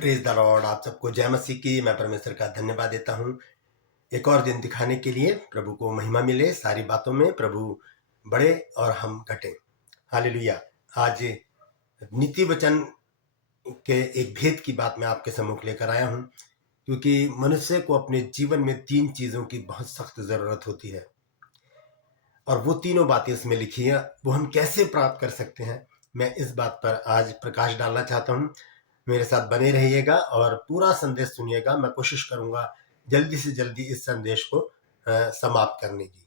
Praise the Lord. आप सबको जय मसीह की। मैं परमेश्वर का धन्यवाद देता हूँ एक और दिन दिखाने के लिए। प्रभु को महिमा मिले सारी बातों में, प्रभु बढ़े और हम घटे। हालेलुया। आज नीति वचन के एक भेद की बात मैं आपके सम्मुख लेकर आया हूँ, क्योंकि मनुष्य को अपने जीवन में 3 चीज़ों की बहुत सख्त ज़रूरत होती है, और वो तीनों बातें इसमें लिखी है। वो हम कैसे प्राप्त कर सकते हैं, मैं इस बात पर आज प्रकाश डालना चाहता हूँ। मेरे साथ बने रहिएगा और पूरा संदेश सुनिएगा। मैं कोशिश करूंगा जल्दी से जल्दी इस संदेश को समाप्त करने की।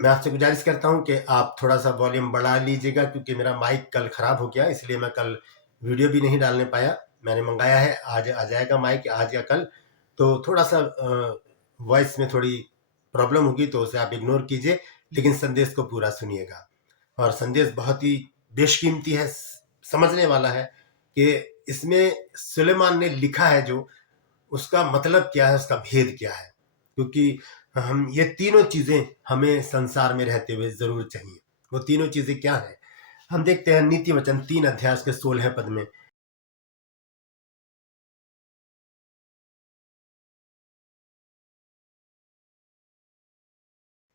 मैं आपसे गुजारिश करता हूं कि आप थोड़ा सा वॉल्यूम बढ़ा लीजिएगा, क्योंकि मेरा माइक कल खराब हो गया, इसलिए मैं कल वीडियो भी नहीं डालने पाया। मैंने मंगाया है, आज आ जाएगा माइक, आज या कल। तो थोड़ा सा वॉइस में थोड़ी प्रॉब्लम होगी, तो उसे आप इग्नोर कीजिए, लेकिन संदेश को पूरा सुनिएगा। और संदेश बहुत ही बेशकीमती है, समझने वाला है कि इसमें सुलेमान ने लिखा है जो, उसका मतलब क्या है, उसका भेद क्या है। क्योंकि हम ये तीनों चीजें हमें संसार में रहते हुए जरूर चाहिए। वो तीनों चीजें क्या है, हम देखते हैं नीति वचन 3 अध्याय के 16 पद में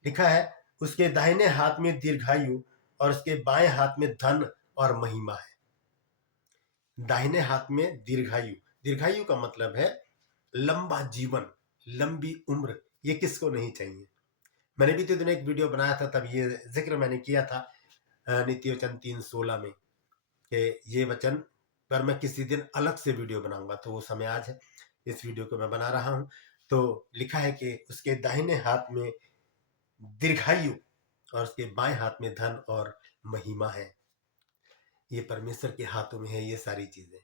लिखा है, उसके दाहिने हाथ में दीर्घायु और उसके बाएं हाथ में धन और महिमा है। दाहिने हाथ में दीर्घायु, दीर्घायु का मतलब है लंबा जीवन, लंबी उम्र। ये किसको नहीं चाहिए। मैंने भी तो दिन एक वीडियो बनाया था, तब ये जिक्र मैंने किया था नीति वचन 3:16 में कि ये वचन पर मैं किसी दिन अलग से वीडियो बनाऊंगा, तो वो समय आज है। इस वीडियो को मैं बना रहा हूं। तो लिखा है कि उसके दाहिने हाथ में दीर्घायु और उसके बाएं हाथ में धन और महिमा है। ये परमेश्वर के हाथों में है ये सारी चीजें।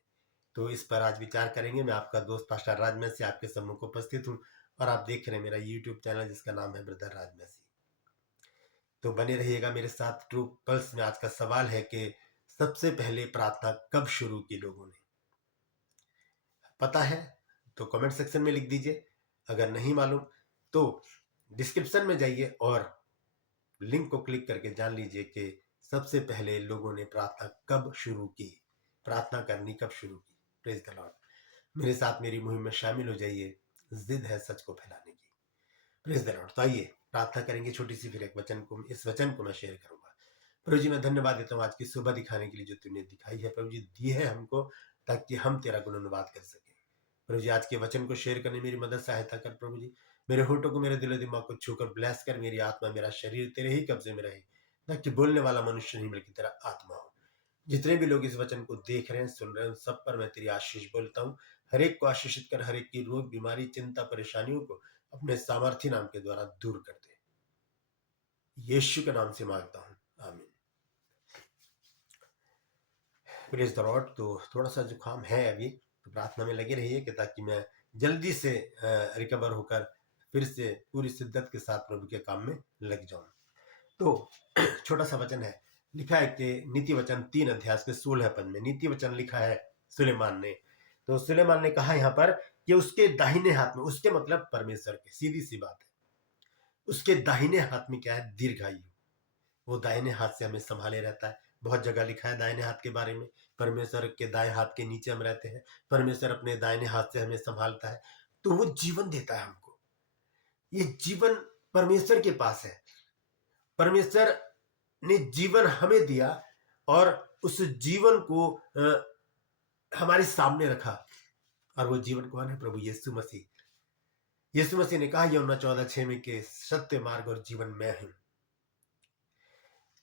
तो इस पर आज विचार करेंगे। मैं आपका दोस्त पास्टर राजमसी से आपके सम्मुख उपस्थित हूँ, और आप देख रहे हैं मेरा यूट्यूब चैनल जिसका नाम है ब्रदर राजमसी। तो बने रहिएगा मेरे साथ। ट्रू पल्स में आज का सवाल है कि सबसे पहले प्रार्थना कब शुरू की लोगों ने। पता है तो कमेंट सेक्शन में लिख दीजिए, अगर नहीं मालूम तो डिस्क्रिप्शन में जाइए और लिंक को क्लिक करके जान लीजिए कि सबसे पहले लोगों ने प्रार्थना कब शुरू की, प्रार्थना करनी कब शुरू की। Praise the Lord. मेरे साथ मेरी मुहिम में शामिल हो जाइए, जिद है सच को फैलाने की। Praise the Lord. तो आइए प्रार्थना करेंगे छोटी सी, फिर एक वचन को, इस वचन को मैं शेयर करूंगा। प्रभु जी मैं धन्यवाद देता हूँ आज की सुबह दिखाने के लिए जो तूने दिखाई है। प्रभु जी दी है हमको, ताकि हम तेरा गुणानुवाद कर सकें। प्रभु जी आज के वचन को शेयर करने मेरी मदद सहायता कर। प्रभु जी मेरे होठों को, मेरे दिलो दिमाग को छूकर ब्लेस कर। मेरी आत्मा, मेरा शरीर तेरे ही कब्जे में रहे, ताकि बोलने वाला मनुष्य नहीं बल्कि तेरा आत्मा हो। जितने भी लोग इस वचन को देख रहे हैं, सुन रहे हैं, उन सब पर मैं तेरी आशीष बोलता हूँ। हर एक को आशीषित कर, हर एक की रोग, बीमारी, चिंता, परेशानियों को अपने सामर्थ्य नाम के द्वारा दूर कर दे। यीशु के नाम से मांगता हूँ, आमीन। Praise the Lord. तो थोड़ा सा जुकाम है अभी, तो प्रार्थना में लगे रहिए कि ताकि मैं जल्दी से रिकवर होकर फिर से पूरी शिद्दत के साथ प्रभु के काम में लग जाऊं। तो छोटा सा वचन है, लिखा है कि नीति वचन 3 अध्याय के 16 पद में नीति वचन लिखा है सुलेमान ने। तो सुलेमान ने कहा यहाँ पर कि उसके दाहिने हाथ में, उसके मतलब परमेश्वर के, सीधी सी बात है। उसके दाहिने हाथ में क्या है? दीर्घायु। वो दाहिने हाथ से हमें संभाले रहता है। बहुत जगह लिखा है दाहिने हाथ के बारे में, परमेश्वर के दाएं हाथ के नीचे हम रहते हैं, परमेश्वर अपने दाहिने हाथ से हमें संभालता है। तो वो जीवन देता है हमको। ये जीवन परमेश्वर के पास है। परमेश्वर ने जीवन हमें दिया और उस जीवन को हमारे सामने रखा, और वो जीवन कौन है? प्रभु यीशु मसीह। यीशु मसीह ने कहा यूहन्ना 14:6 में कि सत्य, मार्ग और जीवन मैं हूं।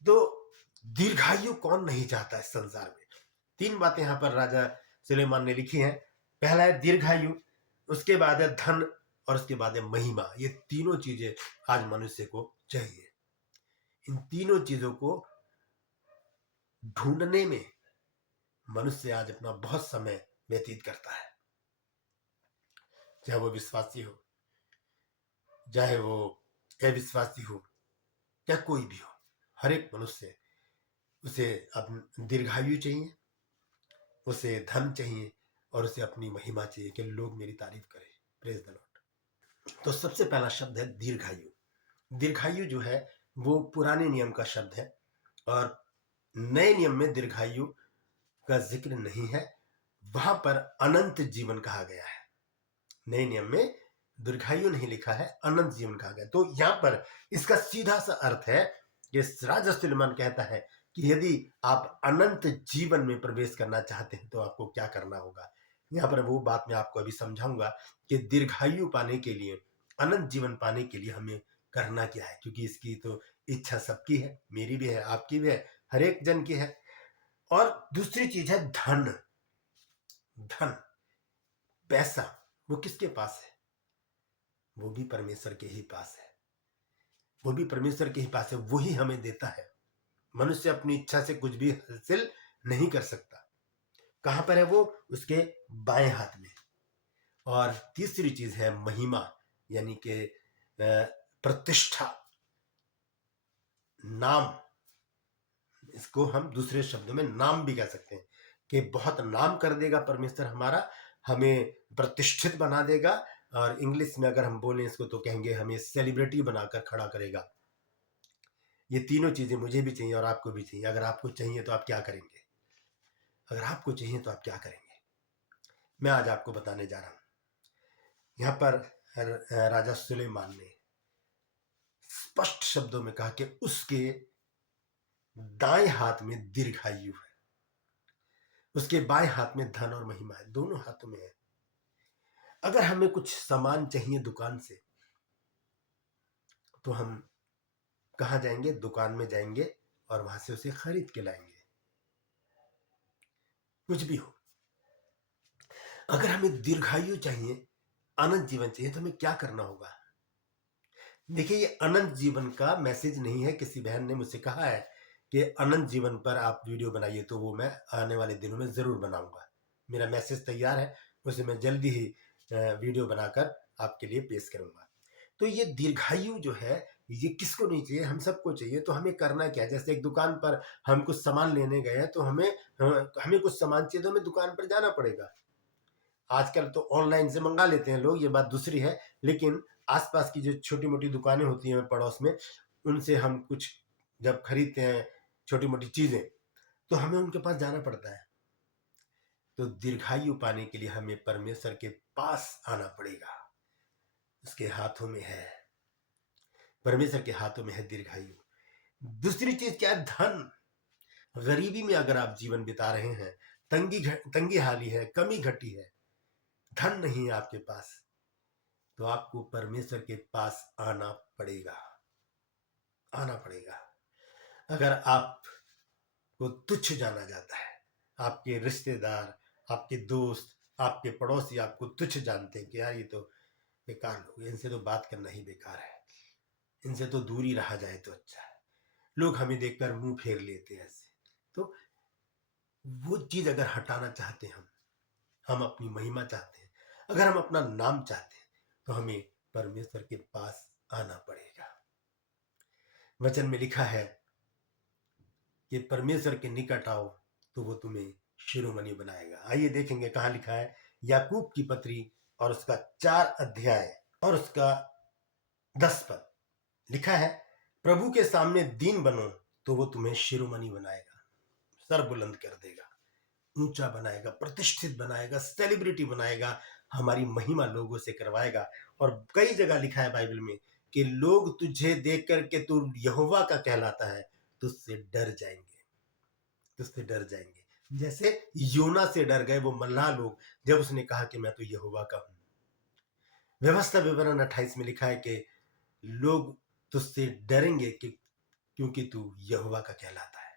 तो दीर्घायु कौन नहीं चाहता इस संसार में? 3 बातें यहां पर राजा सुलेमान ने लिखी हैं। पहला है दीर्घायु, उसके बाद है धन, और उसके बाद है महिमा। ये तीनों चीजें आज मनुष्य को चाहिए। इन तीनों चीजों को ढूंढने में मनुष्य आज अपना बहुत समय व्यतीत करता है। चाहे वो विश्वासी हो, चाहे वो अविश्वासी हो, या कोई भी हो, हर एक मनुष्य, उसे अपनी दीर्घायु चाहिए, उसे धन चाहिए, और उसे अपनी महिमा चाहिए कि लोग मेरी तारीफ करें। Praise the Lord. तो सबसे पहला शब्द है दीर्घायु। दीर्घायु जो है वो पुराने नियम का शब्द है, और नए नियम में दीर्घायु का जिक्र नहीं है। वहां पर अनंत जीवन कहा गया है। नए नियम में दीर्घायु नहीं लिखा है, अनंत जीवन कहा गया। तो यहां पर इसका सीधा सा अर्थ है कि राजा सुलेमान कहता है कि यदि आप अनंत जीवन में प्रवेश करना चाहते हैं तो आपको क्या करना होगा। यहां पर वो बात मैं आपको अभी समझाऊंगा कि दीर्घायु पाने के लिए, अनंत जीवन पाने के लिए हमें करना क्या है, क्योंकि इसकी तो इच्छा सबकी है, मेरी भी है, आपकी भी है, हर एक जन की है। और दूसरी चीज है धन। धन, पैसा, वो किसके पास है? वो भी परमेश्वर के ही पास है। वो भी परमेश्वर के ही पास है, वही हमें देता है। मनुष्य अपनी इच्छा से कुछ भी हासिल नहीं कर सकता। कहां पर है वो? उसके बाएं हाथ में। और तीसरी चीज है महिमा, यानी कि प्रतिष्ठा, नाम। इसको हम दूसरे शब्दों में नाम भी कह सकते हैं कि बहुत नाम कर देगा परमेश्वर हमारा, हमें प्रतिष्ठित बना देगा। और इंग्लिश में अगर हम बोलें इसको तो कहेंगे हमें सेलिब्रिटी बनाकर खड़ा करेगा। ये तीनों चीजें मुझे भी चाहिए और आपको भी चाहिए। अगर आपको चाहिए तो आप क्या करेंगे? अगर आपको चाहिए तो आप क्या करेंगे? मैं आज आपको बताने जा रहा हूं। यहां पर राजा सुलेमान ने स्पष्ट शब्दों में कहा कि उसके दाएं हाथ में दीर्घायु है, उसके बाएं हाथ में धन और महिमा है, दोनों हाथों में है। अगर हमें कुछ सामान चाहिए दुकान से तो हम कहां जाएंगे? दुकान में जाएंगे और वहां से उसे खरीद के लाएंगे, कुछ भी हो। अगर हमें दीर्घायु चाहिए, अनंत जीवन चाहिए, तो हमें क्या करना होगा? देखिए, ये अनंत जीवन का मैसेज नहीं है। किसी बहन ने मुझसे कहा है कि अनंत जीवन पर आप वीडियो बनाइए, तो वो मैं आने वाले दिनों में जरूर बनाऊंगा। मेरा मैसेज तैयार है, उसे मैं जल्दी ही वीडियो बनाकर आपके लिए पेश करूंगा। तो ये दीर्घायु जो है, ये किसको नहीं चाहिए? हम सबको चाहिए। तो हमें करना क्या है? जैसे एक दुकान पर हम कुछ सामान लेने गए हैं, तो हमें कुछ सामान चाहिए तो हमें दुकान पर जाना पड़ेगा। आजकल तो ऑनलाइन से मंगा लेते हैं लोग, ये बात दूसरी है। लेकिन आसपास की जो छोटी मोटी दुकानें होती हैं पड़ोस में, उनसे हम कुछ जब खरीदते हैं छोटी मोटी चीजें, तो हमें उनके पास जाना पड़ता है। तो दीर्घायु पाने के लिए हमें परमेश्वर के पास आना पड़ेगा। उसके हाथों में है, परमेश्वर के हाथों में है दीर्घायु। दूसरी चीज क्या है? धन। गरीबी में अगर आप जीवन बिता रहे हैं, तंगी हाली है, कमी घटी है, धन नहीं है आपके पास, तो आपको परमेश्वर के पास आना पड़ेगा, आना पड़ेगा। अगर आपको तुच्छ जाना जाता है, आपके रिश्तेदार, आपके दोस्त, आपके पड़ोसी आपको तुच्छ जानते हैं कि यार ये तो बेकार लोग हैं, इनसे तो बात करना ही बेकार है, इनसे तो दूरी रहा जाए तो अच्छा है, लोग हमें देखकर मुंह फेर लेते हैं ऐसे, तो वो चीज अगर हटाना चाहते हैं, हम अपनी महिमा चाहते हैं, अगर हम अपना नाम चाहते हैं, तो हमें परमेश्वर के पास आना पड़ेगा। वचन में लिखा है कि परमेश्वर के निकट आओ तो वो तुम्हें शिरोमणि बनाएगा। आइए देखेंगे कहां लिखा है। याकूब की पत्री और उसका 4 अध्याय और उसका 10 पद लिखा है, प्रभु के सामने दीन बनो तो वो तुम्हें शिरोमणि बनाएगा, सर बुलंद कर देगा, ऊंचा बनाएगा, प्रतिष्ठित बनाएगा, सेलिब्रिटी बनाएगा, हमारी महिमा लोगों से करवाएगा। और कई जगह लिखा है बाइबल में कि लोग तुझे देख करके तू यहोवा का कहलाता है, तुझसे डर जाएंगे, तुझसे डर जाएंगे। जैसे योना से डर गए वो मल्लाह लोग जब उसने कहा कि मैं तो यहोवा का हूं। व्यवस्था विवरण 28 में लिखा है कि लोग तुझसे डरेंगे कि क्योंकि तू यहोवा का कहलाता है।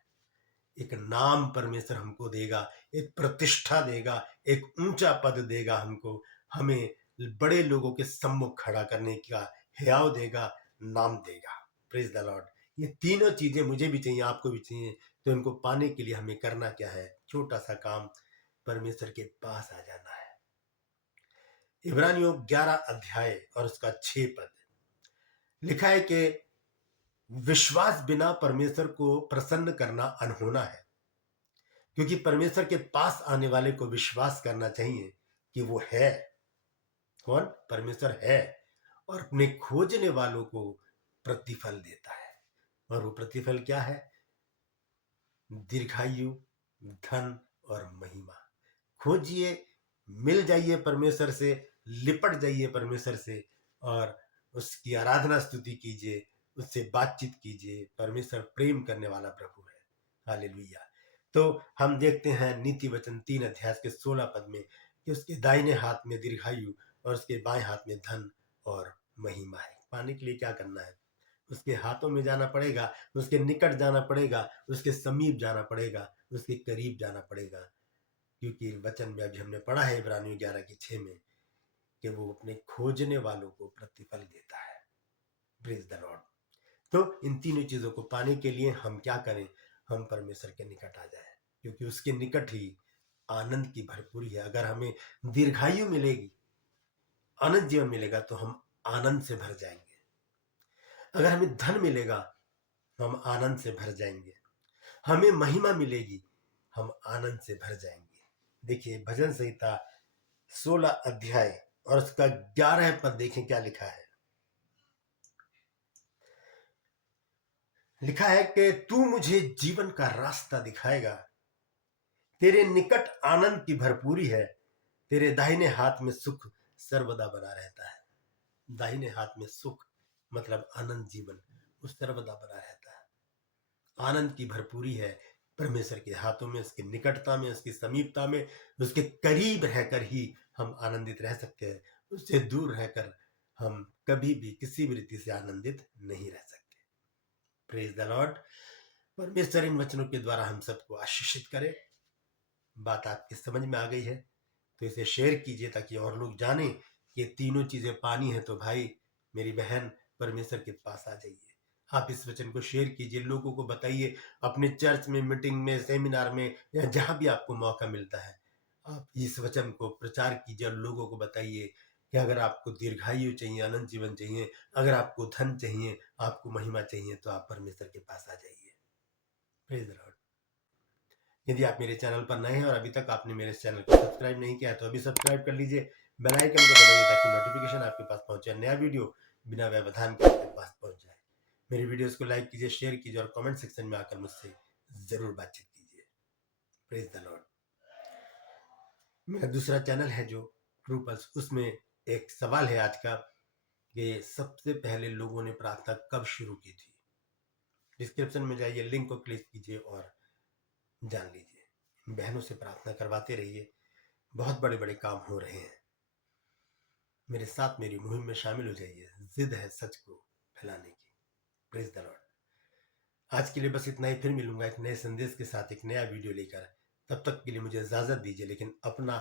एक नाम परमेश्वर हमको देगा, एक प्रतिष्ठा देगा, एक ऊंचा पद देगा हमको, हमें बड़े लोगों के सम्मुख खड़ा करने का हियाव देगा, नाम देगा। Praise the Lord. ये तीनों चीजें मुझे भी चाहिए, आपको भी चाहिए। तो इनको पाने के लिए हमें करना क्या है? छोटा सा काम, परमेश्वर के पास आ जाना है। इब्रानियों 11 अध्याय और उसका 6 पद लिखा है कि विश्वास बिना परमेश्वर को प्रसन्न करना अनहोना है, क्योंकि परमेश्वर के पास आने वाले को विश्वास करना चाहिए कि वो है। कौन? परमेश्वर है, और अपने खोजने वालों को प्रतिफल देता है। और वो प्रतिफल क्या है? दीर्घायु, धन और महिमा। खोजिए, मिल जाइए परमेश्वर से, लिपट जाइए परमेश्वर से और उसकी आराधना स्तुति कीजिए, उससे बातचीत कीजिए। परमेश्वर प्रेम करने वाला प्रभु है। हालेलुया। तो हम देखते हैं नीति वचन 3 अध्याय के 16 पद में कि उसके दाहिने हाथ में दीर्घायु और उसके बाएं हाथ में धन और महिमा है। पाने के लिए क्या करना है? उसके हाथों में जाना पड़ेगा, उसके निकट जाना पड़ेगा, उसके समीप जाना पड़ेगा, उसके करीब जाना पड़ेगा। क्योंकि वचन में अभी हमने पढ़ा है इब्रानियों 11:6 में कि वो अपने खोजने वालों को प्रतिफल देता है। Praise the Lord. तो इन तीनों चीजों को पाने के लिए हम क्या करें? हम परमेश्वर के निकट आ जाएं, क्योंकि उसके निकट ही आनंद की भरपूरी है। अगर हमें दीर्घायु मिलेगी, आनंद जीवन मिलेगा, तो हम आनंद से भर जाएंगे। अगर हमें धन मिलेगा, हम आनंद से भर जाएंगे। हमें महिमा मिलेगी, हम आनंद से भर जाएंगे। देखिए भजन संहिता 16 अध्याय और उसका 11 पद देखें क्या लिखा है। लिखा है कि तू मुझे जीवन का रास्ता दिखाएगा, तेरे निकट आनंद की भरपूरी है, तेरे दाहिने हाथ में सुख सर्वदा बना रहता है। दाहिने हाथ में सुख मतलब आनंद जीवन, उस सर्वदा बना रहता है। आनंद की भरपूरी है परमेश्वर के हाथों में, उसकी निकटता में, उसकी समीपता में, उसके करीब रहकर ही हम आनंदित रह सकते हैं। उससे दूर रहकर हम कभी भी किसी भी रीति से आनंदित नहीं रह सकते। Praise the Lord. परमेश्वर इन वचनों के द्वारा हम सबको आशीषित करे। बात आपकी समझ में आ गई है तो इसे शेयर कीजिए ताकि और लोग जानें कि ये तीनों चीजें पानी है। तो भाई मेरी बहन परमेश्वर के पास आ जाइए। आप इस वचन को शेयर कीजिए, लोगों को बताइए, अपने चर्च में, मीटिंग में, सेमिनार में या जहां भी आपको मौका मिलता है आप इस वचन को प्रचार कीजिए और लोगों को बताइए कि अगर आपको दीर्घायु चाहिए, अनंत जीवन चाहिए, अगर आपको धन चाहिए, आपको महिमा चाहिए, तो आप परमेश्वर के पास आ जाइए। Praise the Lord. यदि आप मेरे चैनल पर नए हैं और अभी तक आपने मेरे चैनल को सब्सक्राइब नहीं किया है तो अभी सब्सक्राइब कर लीजिए, बेल आइकन को दबाइए ताकि नोटिफिकेशन आपके पास पहुंचे, नया वीडियो बिना व्यवधान के आपके पास पहुंच जाए। मेरी वीडियोस को लाइक कीजिए, शेयर कीजिए और कमेंट सेक्शन में आकर मुझसे जरूर बातचीत कीजिए। Praise the Lord. मेरा दूसरा चैनल है जो ट्रू पल्स, उसमें एक सवाल है आज का कि सबसे पहले लोगों ने प्रार्थना कब शुरू की थी। डिस्क्रिप्शन में जाइए, लिंक को क्लिक कीजिए और जान लीजिए। बहनों से प्रार्थना करवाते रहिए, बहुत बड़े बड़े काम हो रहे हैं। मेरे साथ मेरी मुहिम में शामिल हो जाइए। जिद है सच को फैलाने की। Praise the Lord. आज के लिए बस इतना ही, फिर मिलूंगा एक नए संदेश के साथ, एक नया वीडियो लेकर। तब तक के लिए मुझे इजाजत दीजिए, लेकिन अपना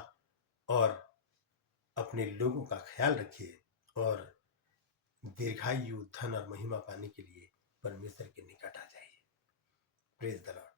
और अपने लोगों का ख्याल रखिए और दीर्घायु, धन और महिमा पाने के लिए परमेश्वर के निकट आ जाइए। Praise the Lord.